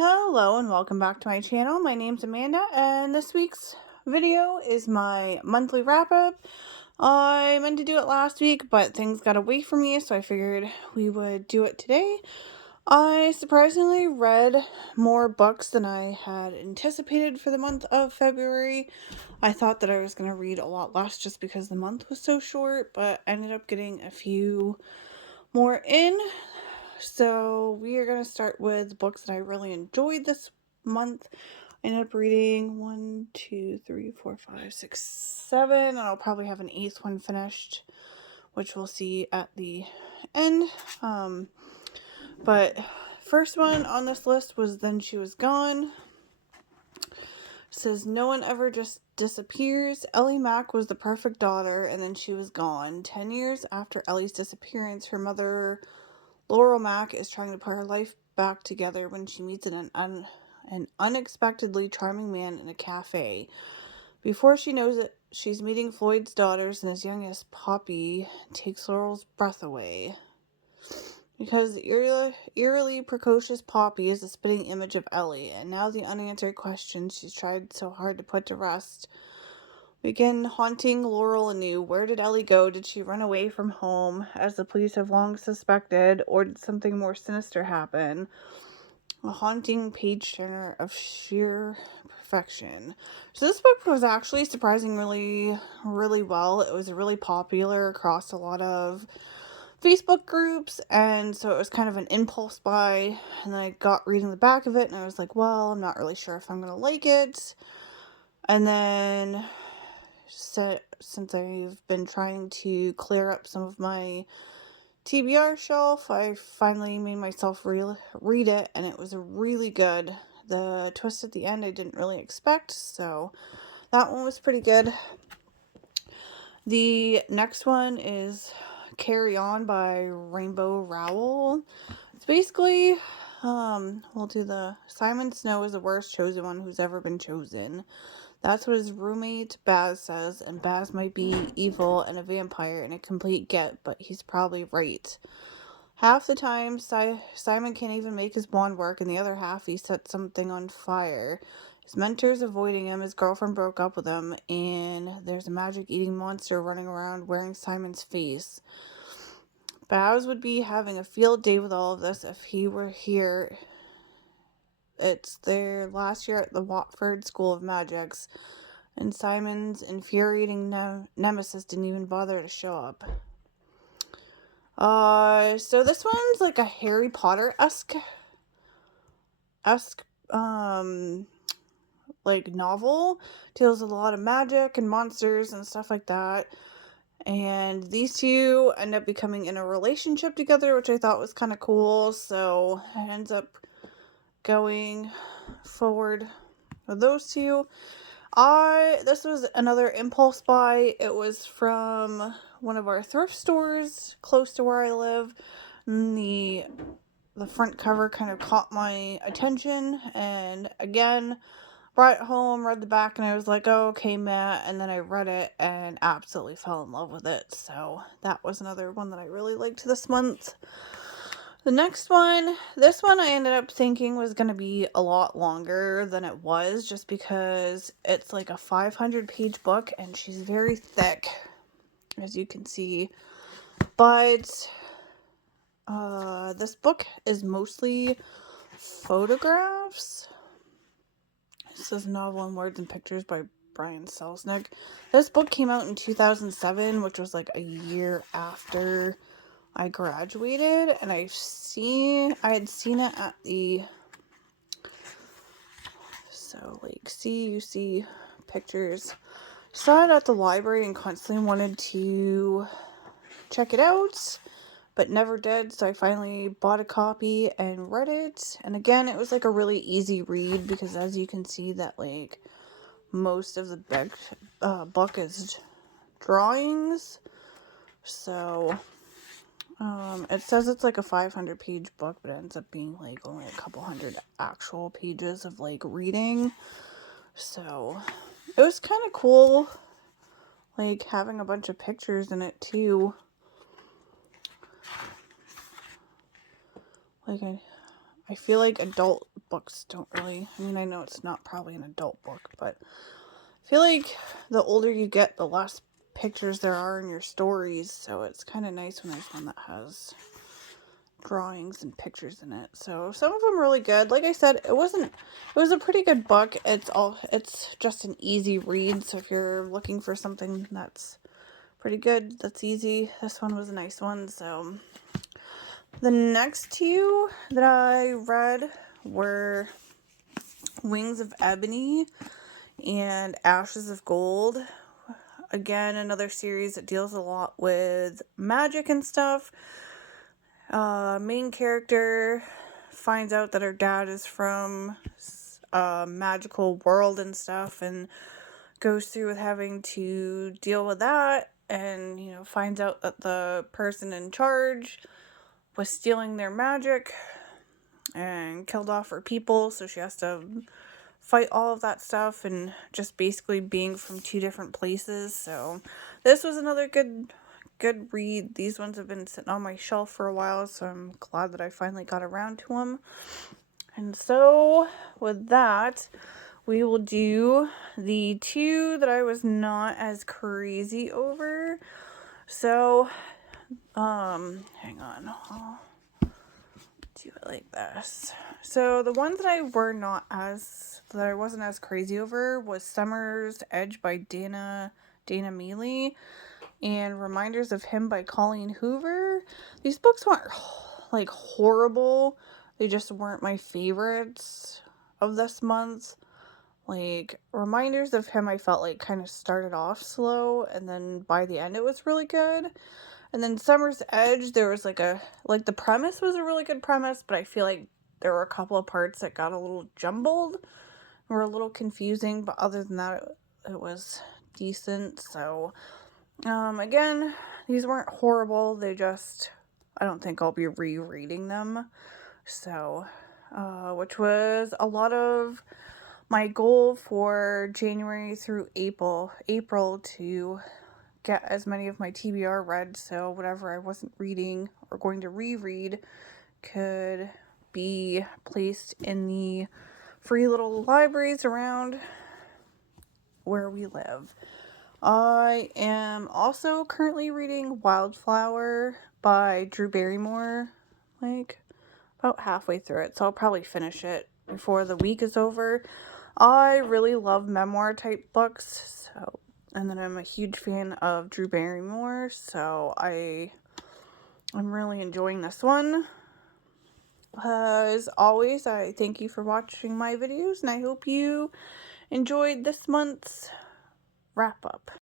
Hello and welcome back to my channel. My name's Amanda and this week's video is my monthly wrap up. I meant to do it last week, but things got away from me, so I figured we would do it today. I surprisingly read more books than I had anticipated for the month of February. I thought that I was going to read a lot less just because the month was so short, but I ended up getting a few more in. So we are going to start with books that I really enjoyed this month. I ended up reading 1, 2, 3, 4, 5, 6, 7, and I'll probably have an eighth one finished, which we'll see at the end. But first one on this list was Then She Was Gone. It says, no one ever just disappears. Ellie Mack was the perfect daughter, and then she was gone. 10 years after Ellie's disappearance, her mother, Laurel Mack, is trying to put her life back together when she meets an unexpectedly charming man in a cafe. Before she knows it, she's meeting Floyd's daughters, and his youngest, Poppy, takes Laurel's breath away. Because the eerily precocious Poppy is a spitting image of Ellie, and now the unanswered questions she's tried so hard to put to rest begin haunting Laurel anew. Where did Ellie go? Did she run away from home, as the police have long suspected, or did something more sinister happen? A haunting page-turner of sheer perfection. So this book was actually surprisingly really well. It was really popular across a lot of Facebook groups, and so it was kind of an impulse buy, and then I got reading the back of it, and I was like, well, I'm not really sure if I'm going to like it. And then since I've been trying to clear up some of my TBR shelf, I finally made myself read it, and it was really good. The twist at the end I didn't really expect, so that one was pretty good. The next one is Carry On by Rainbow Rowell. It's basically, we'll do the Simon Snow is the worst chosen one who's ever been chosen. That's what his roommate Baz says, and Baz might be evil and a vampire and a complete get, but he's probably right. Half the time, Simon can't even make his wand work, and the other half he sets something on fire. His mentor's avoiding him, his girlfriend broke up with him, and there's a magic-eating monster running around wearing Simon's face. Baz would be having a field day with all of this if he were here. It's their last year at the Watford School of Magics, and Simon's infuriating nemesis didn't even bother to show up. So this one's like a Harry Potter-esque, like novel. Deals with a lot of magic and monsters and stuff like that. And these two end up becoming in a relationship together, which I thought was kind of cool. So it ends up going forward with those two. This was another impulse buy. It was from one of our thrift stores close to where I live. And the front cover kind of caught my attention, and again, brought it home, read the back, and I was like, oh, okay, Matt. And then I read it and absolutely fell in love with it. So that was another one that I really liked this month. The next one, this one I ended up thinking was going to be a lot longer than it was, just because it's like a 500-page book and she's very thick, as you can see. But this book is mostly photographs. It says Novel in Words and Pictures by Brian Selznick. This book came out in 2007, which was like a year after I graduated, and I had seen it at the, so like, you see pictures. Saw it at the library and constantly wanted to check it out, but never did, so I finally bought a copy and read it. And again, it was like a really easy read, because as you can see that like most of the book is drawings. So it says it's like a 500-page book, but it ends up being like only a couple hundred actual pages of like reading. So it was kind of cool, like having a bunch of pictures in it too. Like I feel like adult books don't really, I mean, I know it's not probably an adult book, but I feel like the older you get, the less pictures there are in your stories, so it's kind of nice when there's one that has drawings and pictures in it. So some of them really good. Like I said, it was a pretty good book. It's just an easy read, so if you're looking for something that's pretty good, that's easy, this one was a nice one. So the next two that I read were Wings of Ebony and Ashes of Gold. Again, another series that deals a lot with magic and stuff. Main character finds out that her dad is from a magical world and stuff, and goes through with having to deal with that, and finds out that the person in charge was stealing their magic and killed off her people, so she has to fight all of that stuff, and just basically being from two different places. So this was another good read. These ones have been sitting on my shelf for a while, so I'm glad that I finally got around to them. And so with that, we will do the two that I was not as crazy over. So hang on, I'll do it like this. So the ones that I wasn't as crazy over was Summer's Edge by Dana Mealy and Reminders of Him by Colleen Hoover. These books weren't like horrible, they just weren't my favorites of this month. Like Reminders of Him, I felt like kind of started off slow, and then by the end it was really good. And then Summer's Edge, there was the premise was a really good premise, but I feel like there were a couple of parts that got a little jumbled, were a little confusing, but other than that, it was decent. So again, these weren't horrible, they just, I don't think I'll be rereading them. So which was a lot of my goal for January through April to get as many of my TBR read, so whatever I wasn't reading or going to reread could be placed in the free little libraries around where we live. I am also currently reading Wildflower by Drew Barrymore, like about halfway through it, so I'll probably finish it before the week is over. I really love memoir type books, and then I'm a huge fan of Drew Barrymore, so I'm really enjoying this one. As always, I thank you for watching my videos, and I hope you enjoyed this month's wrap up.